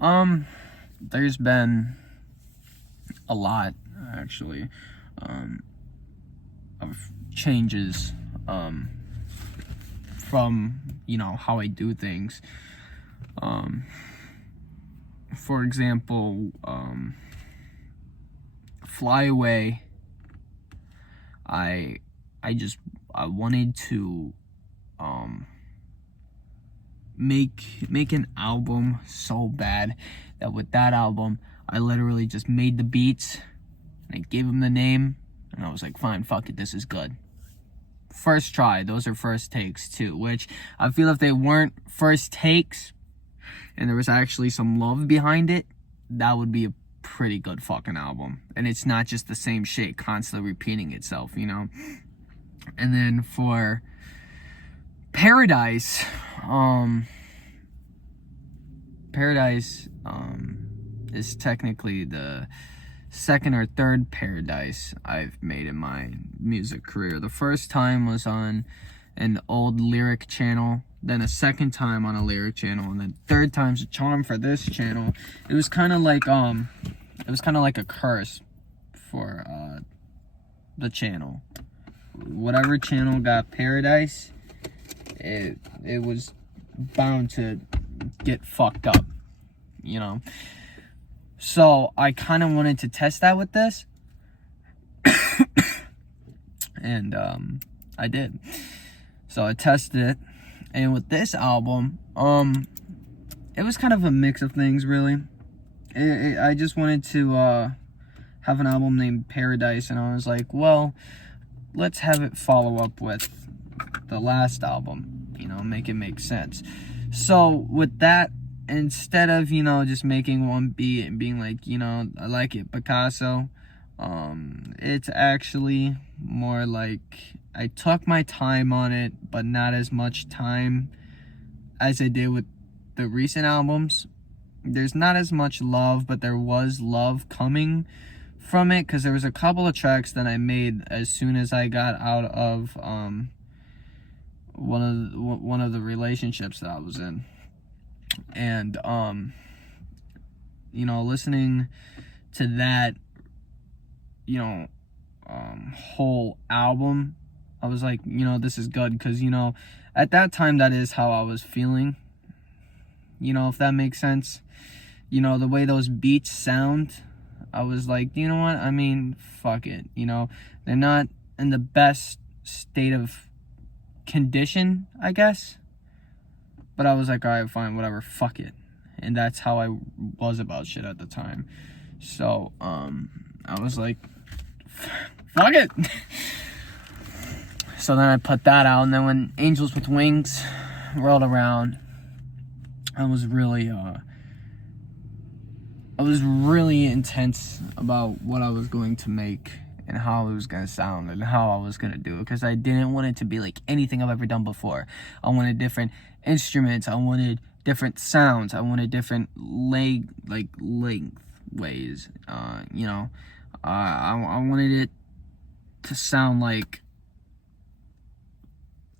There's been a lot, actually, of changes, from, how I do things. For example, Fly Away, I I wanted to, make an album so bad that with that album, I literally just made the beats and I gave them the name, and I was like, fine, fuck it, this is good. First try, those are first takes too, which I feel if they weren't first takes and there was actually some love behind it, that would be a pretty good fucking album. And it's not just the same shit constantly repeating itself, And then for Paradise, Paradise is technically the second or third Paradise I've made in my music career. The first time was on an old lyric channel, then a second time on a lyric channel, and then third time's a charm for this channel. It was kind of like a curse for the channel. Whatever channel got Paradise, it was bound to get fucked up, So I kind of wanted to test that with this, and I did. So I tested it, and with this album, it was kind of a mix of things, really. I just wanted to have an album named Paradise, and I was like, well, let's have it follow up with the last album, make it make sense. So with that, instead of, just making one beat and being like, I like it, Picasso, it's actually more like I took my time on it, but not as much time as I did with the recent albums. There's not as much love, but there was love coming from it, because there was a couple of tracks that I made as soon as I got out of one of the relationships that I was in. And listening to that whole album, I was like, this is good, because at that time that is how I was feeling, if that makes sense. The way those beats sound, I was like, you know what, I mean, fuck it, they're not in the best state of condition, I guess, but I was like, all right, fine, whatever, fuck it. And that's how I was about shit at the time. So I was like, fuck it. So then I put that out, and then when Angels with Wings rolled around, I was really intense about what I was going to make and how it was going to sound and how I was going to do it, because I didn't want it to be like anything I've ever done before. I wanted different instruments, I wanted different sounds, I wanted different length ways, I wanted it to sound like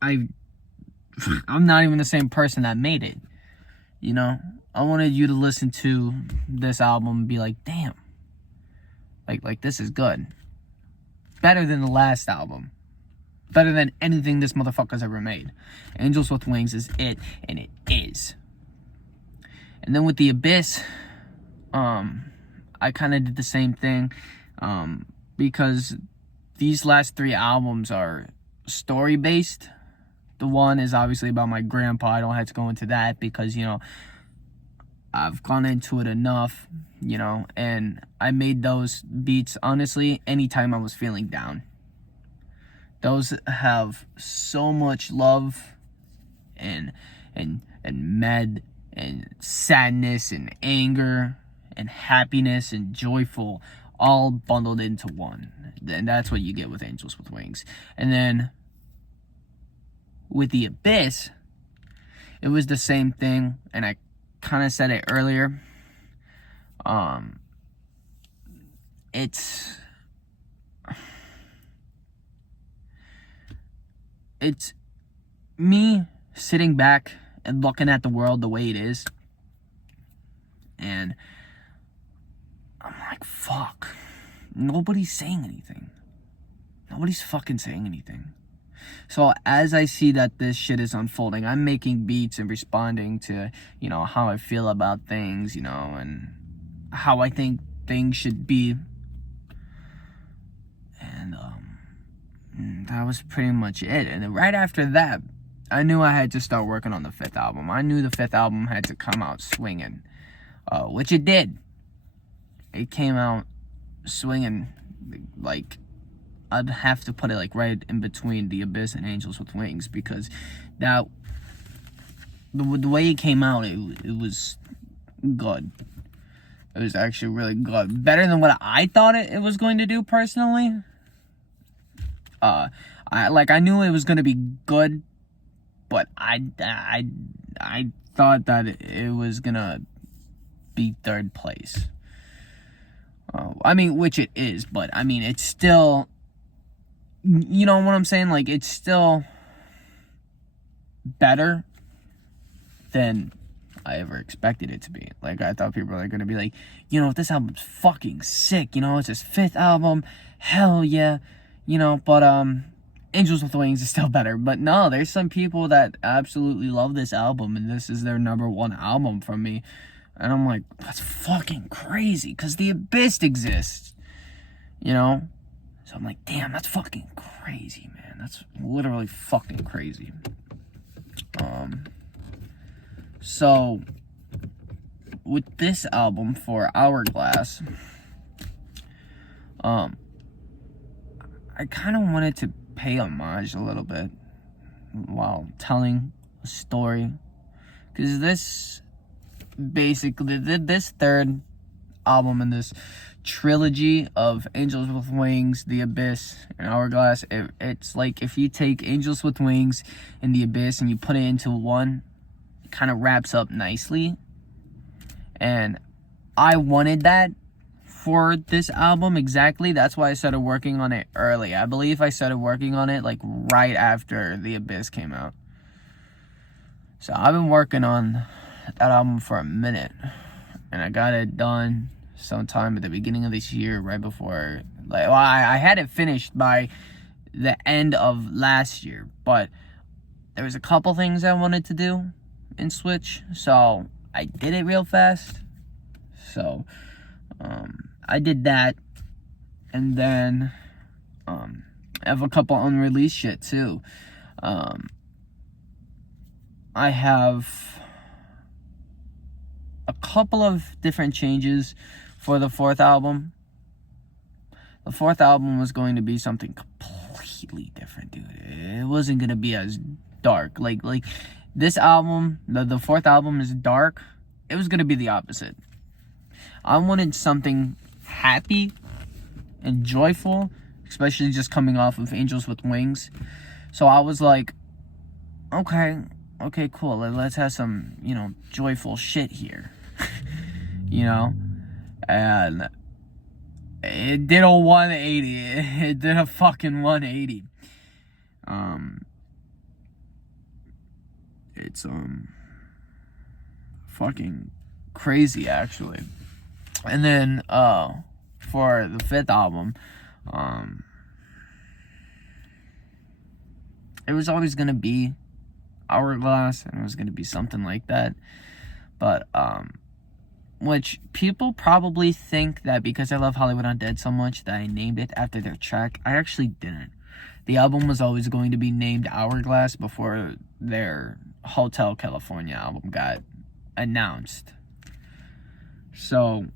I'm not even the same person that made it, I wanted you to listen to this album and be like, damn, like this is good. Better than the last album. Better than anything this motherfucker's ever made. Angels with Wings is it, and it is. And then with The Abyss, I kind of did the same thing, because these last three albums are story-based. The one is obviously about my grandpa. I don't have to go into that because, I've gone into it enough, and I made those beats, honestly, anytime I was feeling down. Those have so much love and med and sadness and anger and happiness and joyful, all bundled into one. And that's what you get with Angels with Wings. And then with The Abyss, it was the same thing, and I kind of said it earlier. It's me sitting back and looking at the world the way it is, and and I'm like, fuck. Nobody's saying anything. Nobody's fucking saying anything. So as I see that this shit is unfolding, I'm making beats and responding to, how I feel about things, and how I think things should be. And that was pretty much it. And then right after that, I knew I had to start working on the 5th album. I knew the 5th album had to come out swinging, which it did. It came out swinging. Like, I'd have to put it like right in between The Abyss and Angels with Wings, because that the way it came out, it was good. It was actually really good, better than what I thought it was going to do personally. I knew it was going to be good, but I thought that it was gonna be 3rd place. Which it is, but it's still, you know what I'm saying? Like, it's still better than I ever expected it to be. Like, I thought people were gonna be like, this album's fucking sick, it's his 5th album, hell yeah, but Angels with Wings is still better. But no, there's some people that absolutely love this album, and this is their #1 album from me. And I'm like, that's fucking crazy, because The Abyss exists, So I'm like, damn, that's fucking crazy, man. That's literally fucking crazy. So, with this album for Hourglass, I kind of wanted to pay homage a little bit while telling a story, because this 3rd album in this trilogy of Angels with Wings, The Abyss, and Hourglass, it's like if you take Angels with Wings and The Abyss and you put it into one, it kind of wraps up nicely. And I wanted that for this album exactly. That's why I started working on it early. I believe I started working on it like right after The Abyss came out. So I've been working on that album for a minute, and I got it done sometime at the beginning of this year, right before, I had it finished by the end of last year, but there was a couple things I wanted to do in Switch, so I did it real fast. So I did that, and then I have a couple unreleased shit too. I have a couple of different changes for the 4th album. The 4th album was going to be something completely different, dude. It wasn't going to be as dark. Like this album, the 4th album is dark. It was going to be the opposite. I wanted something happy and joyful, especially just coming off of Angels with Wings. So I was like, okay, cool. Let's have some, joyful shit here. And it did a 180. It did a fucking 180. It's fucking crazy, actually. And then for the 5th album, it was always gonna be Hourglass, and it was gonna be something like that. But which people probably think that because I love Hollywood Undead so much that I named it after their track. I actually didn't. The album was always going to be named Hourglass before their Hotel California album got announced. So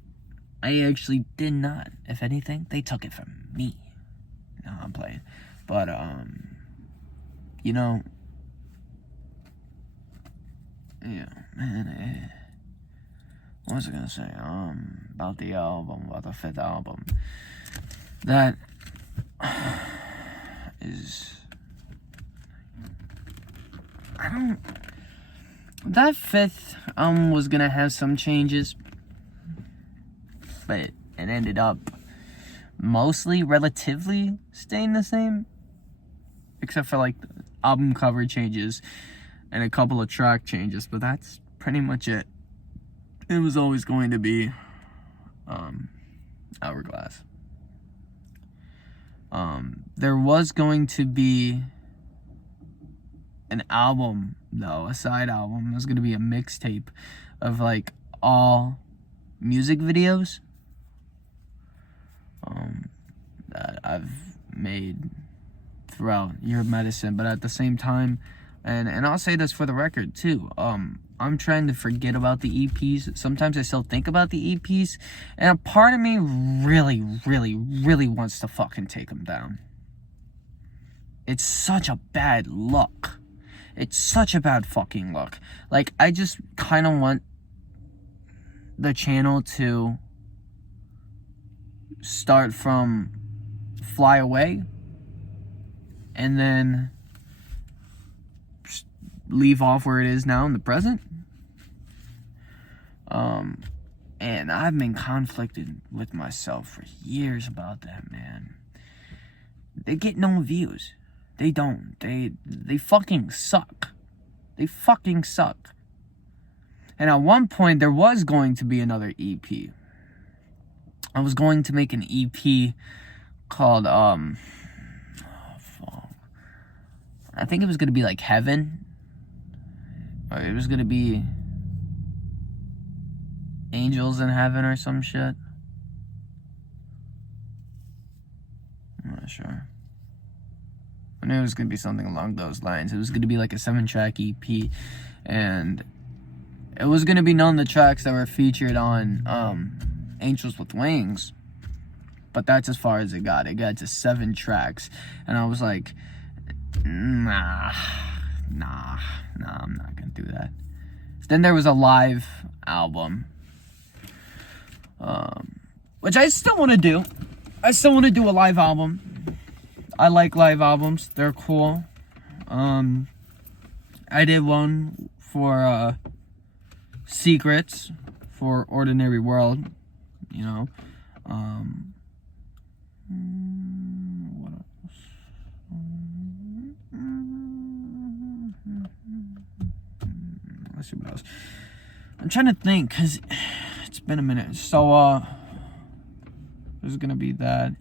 I actually did not. If anything, they took it from me. No, I'm playing. But yeah, man. What was I gonna say? About the album, about the 5th album. That is, that 5th album was gonna have some changes, but it ended up mostly, relatively staying the same, except for like album cover changes and a couple of track changes, but that's pretty much it. it was always going to be Hourglass. There was going to be an album, though, a side album. It was going to be a mixtape of like all music videos that I've made throughout Year of Medicine, but at the same time, and I'll say this for the record too, I'm trying to forget about the EPs. Sometimes I still think about the EPs, and a part of me really, really, really wants to fucking take them down. It's such a bad look. It's such a bad fucking look. Like, I just kind of want the channel to start from Fly Away and then leave off where it is now in the present. And I've been conflicted with myself for years about that, man. They get no views. They don't. They fucking suck. They fucking suck. And at one point, there was going to be another EP. I was going to make an EP called, I think it was going to be like Heaven. Or it was going to be Angels in Heaven or some shit. I'm not sure. I knew it was going to be something along those lines. It was going to be like a 7-track EP. And it was going to be none of the tracks that were featured on Angels with Wings. But that's as far as it got. It got to 7 tracks. And I was like, nah, I'm not going to do that. Then there was a live album. Which I still want to do. I still want to do a live album. I like live albums. They're cool. I did one for Secrets for Ordinary World. You know. What else? Let's see what else. I'm trying to think, because it's been a minute. So, there's going to be that.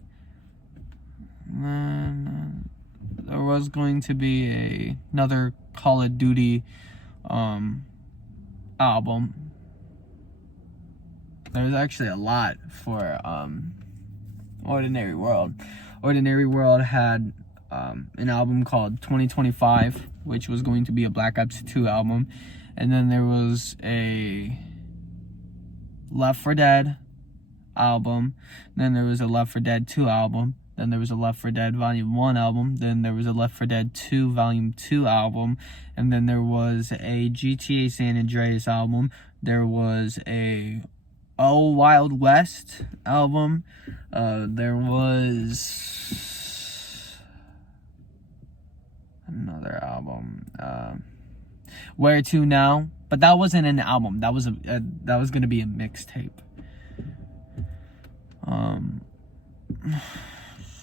Then there was going to be another Call of Duty album. There's actually a lot for Ordinary World. Ordinary World had an album called 2025, which was going to be a Black Ops 2 album. And then there was a Left 4 Dead album. Then there was a Left 4 Dead 2 album. Then there was a Left 4 Dead Volume 1 album. Then there was a Left 4 Dead 2 Volume 2 album. And then there was a GTA San Andreas album. There was a Oh Wild West album. There was another album. Where To Now? But that wasn't an album. That was that was gonna be a mixtape.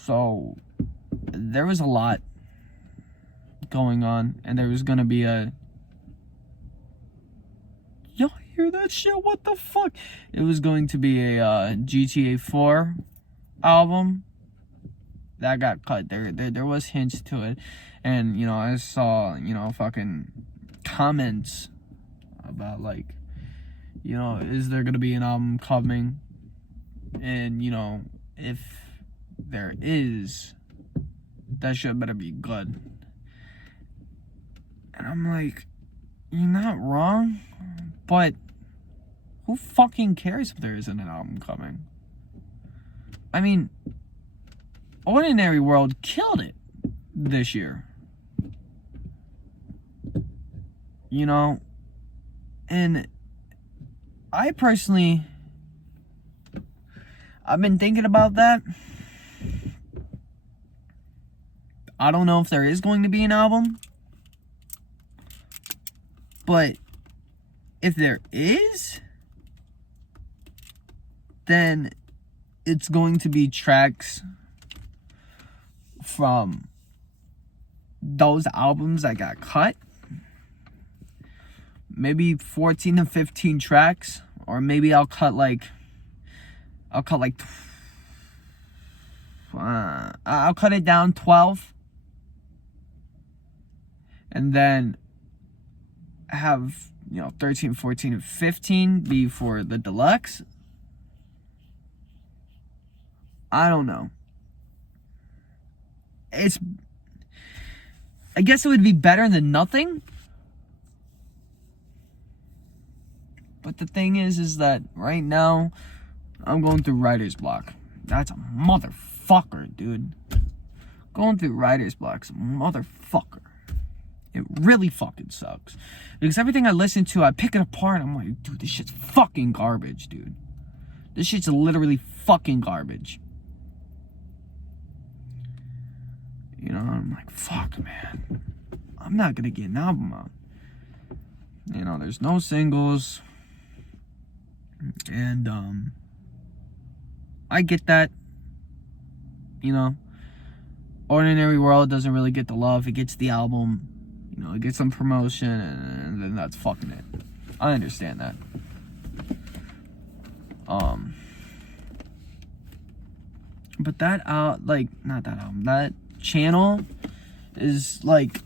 So there was a lot going on, and there was gonna be a. Y'all hear that shit? What the fuck? It was going to be a GTA 4 album that got cut. There was hints to it, and you know, I saw, you know, fucking comments about, like, you know, is there gonna be an album coming? And, you know, if there is, that shit better be good. And I'm like, you're not wrong, but who fucking cares if there isn't an album coming? I mean, Ordinary World killed it this year. You know, and I personally, I've been thinking about that. I don't know if there is going to be an album, but if there is, then it's going to be tracks from those albums that got cut. Maybe 14 to 15 tracks Or maybe I'll cut like I'll cut it down 12, and then have, 13, 14, and 15 be for the deluxe. I don't know. I guess it would be better than nothing. But the thing is that right now, I'm going through writer's block. That's a motherfucker, dude. Going through writer's block's a motherfucker. It really fucking sucks. Because everything I listen to, I pick it apart and I'm like, dude, this shit's fucking garbage, dude. This shit's literally fucking garbage. I'm like, fuck, man. I'm not gonna get an album out. There's no singles. And, I get that. Ordinary World doesn't really get the love. It gets the album. It gets some promotion, and then that's fucking it. I understand that. But that not that album, that channel is like,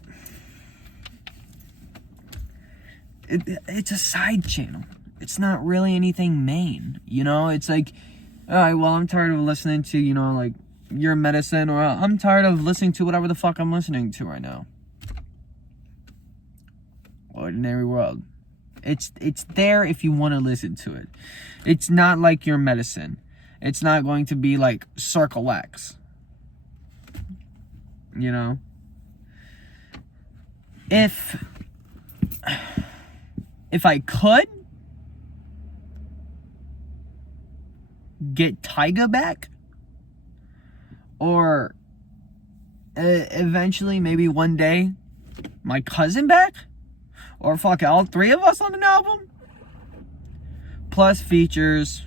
it's a side channel. It's not really anything main, It's like, all right, well, I'm tired of listening to, Your Medicine, or I'm tired of listening to whatever the fuck I'm listening to right now. Ordinary World. It's there if you want to listen to it. It's not like Your Medicine. It's not going to be like Circle X. If I could get Tyga back, or eventually, maybe one day, my cousin back, or fuck all three of us on an album, plus features,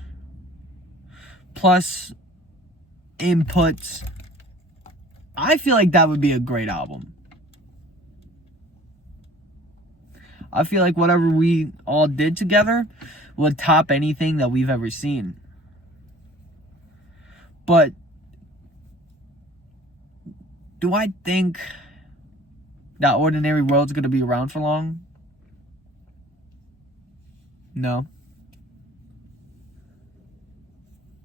plus inputs, I feel like that would be a great album. I feel like whatever we all did together would top anything that we've ever seen. But do I think that Ordinary World's going to be around for long? No.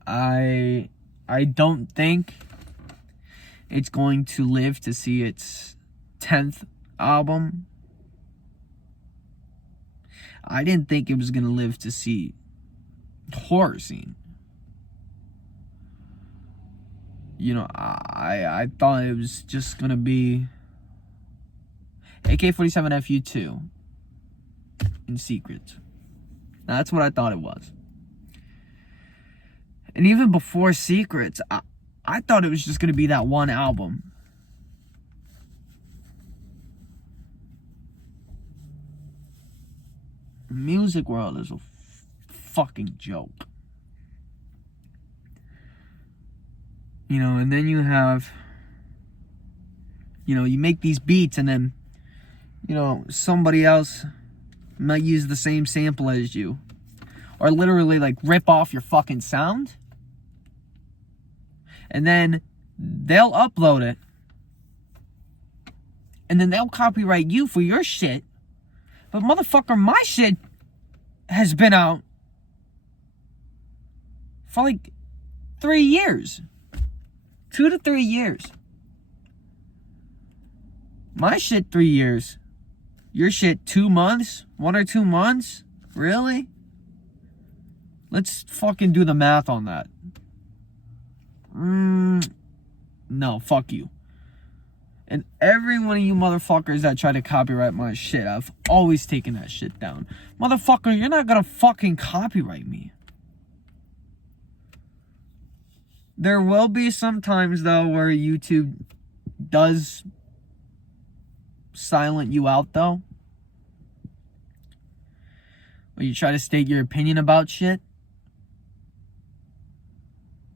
I don't think it's going to live to see its 10th album. I didn't think it was going to live to see Horror Scene. I thought it was just going to be AK-47 FU2 in Secret. That's what I thought it was. And even before Secrets, I thought it was just going to be that one album. Music World is a fucking joke. And then you have, you make these beats and then, somebody else might use the same sample as you. Or literally like rip off your fucking sound. And then they'll upload it. And then they'll copyright you for your shit. But motherfucker, my shit has been out for like 3 years. 2 to 3 years. My shit 3 years. Your shit 2 months? 1 or 2 months? Really? Let's fucking do the math on that. No, fuck you. And every one of you motherfuckers that try to copyright my shit, I've always taken that shit down. Motherfucker, you're not gonna fucking copyright me. There will be some times, though, where YouTube does silent you out, though. Where you try to state your opinion about shit.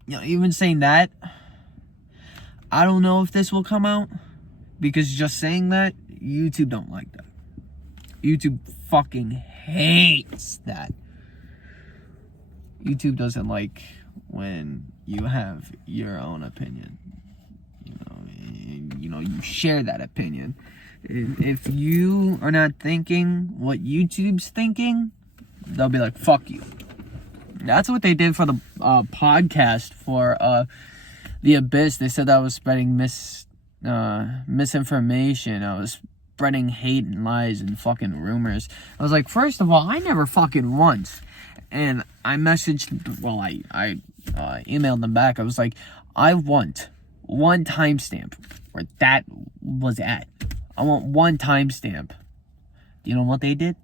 Even saying that, I don't know if this will come out. Because just saying that, YouTube don't like that. YouTube fucking hates that. YouTube doesn't like when you have your own opinion. And, you share that opinion. If you are not thinking what YouTube's thinking, they'll be like, fuck you. That's what they did for the podcast for The Abyss. They said that I was spreading misinformation. I was spreading hate and lies and fucking rumors. I was like, first of all, I never fucking once. And I messaged, well, I emailed them back. I was like, I want one timestamp where that was at. I want one timestamp. Do you know what they did?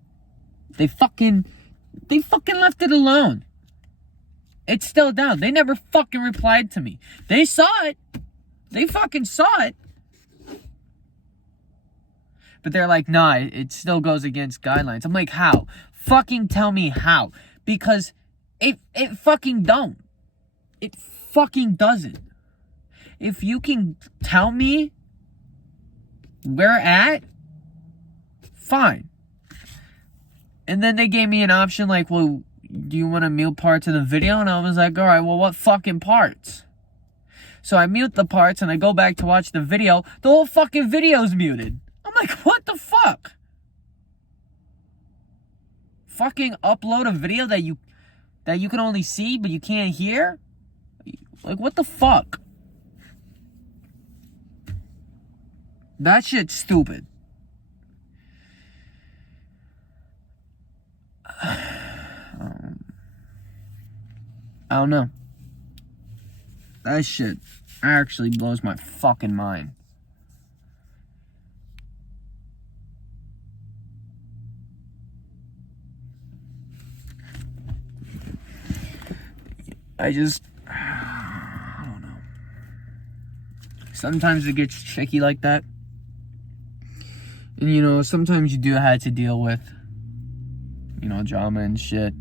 They fucking left it alone. It's still down. They never fucking replied to me. They saw it. They fucking saw it. But they're like, nah, it still goes against guidelines. I'm like, how? Fucking tell me how. Because it fucking don't. It fucking doesn't. If you can tell me where at, fine. And then they gave me an option like, well, do you want to mute parts of the video? And I was like, all right, well, what fucking parts? So I mute the parts and I go back to watch the video. The whole fucking video's muted. I'm like, what the fuck? Fucking upload a video that you can only see but you can't hear? Like, what the fuck? That shit's stupid. I don't know. That shit actually blows my fucking mind. I don't know. Sometimes it gets tricky like that. And, sometimes you do have to deal with, drama and shit.